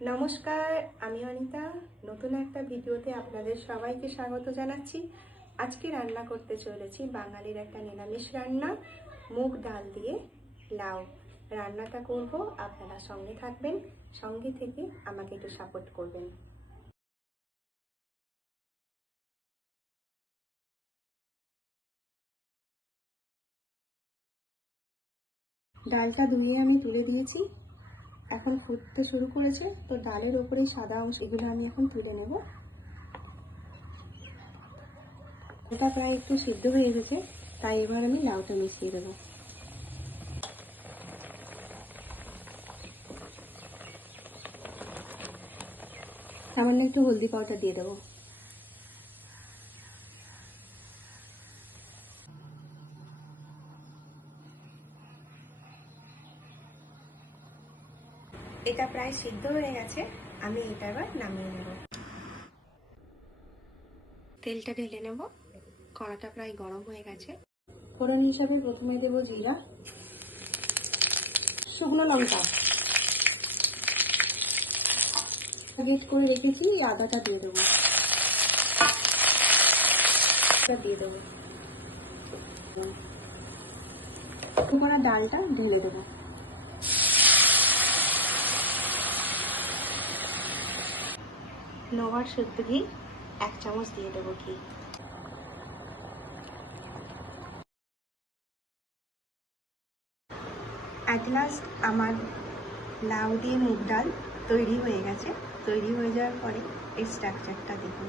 নমস্কার, আমি অনিতা। নতুন একটা ভিডিওতে আপনাদের সবাইকে স্বাগত জানাচ্ছি। আজকে রান্না করতে চলেছি বাঙালির একটা নিরামিষ রান্না, মুগ ডাল দিয়ে লাউ। রান্নাটা করব, আপনারা সঙ্গে থাকবেন, সঙ্গে থেকে আমাকে একটু সাপোর্ট করবেন। ডালটা ধুয়ে আমি তুলে দিয়েছি, এখন ফুটতে শুরু করেছে। তো ডালের ওপরে সাদা অংশ, এগুলো আমি এখন তুলে নেব। এটা প্রায় একটু সিদ্ধ হয়ে গেছে, তাই এবার আমি লাউটা মিশিয়ে দেবো। সামান্য একটু হলদি পাউডার দিয়ে দেবো। এটা প্রায় সিদ্ধ হয়ে গেছে, আমি এটা এবার নামিয়ে নেব। তেলটা ঢেলে নেব, কড়াটা প্রায় গরম হয়ে গেছে। ফোড়ন হিসাবে প্রথমে দেব জিরা, শুকনো লঙ্কা, গ্রেট করে রেখেছি আদাটা দিয়ে দেবো। দিয়ে দেবো করা ডালটা ঢেলে দেবো। নোভার শুদ্ধ ঘি 1 চামচ দিয়ে দেবো। ঘি অ্যাট লাস্ট আমার লাউ দিয়ে মুগ ডাল তৈরি হয়ে গেছে। তৈরি হয়ে যাওয়ার পরে এই স্ট্রাকচারটা দেখুন।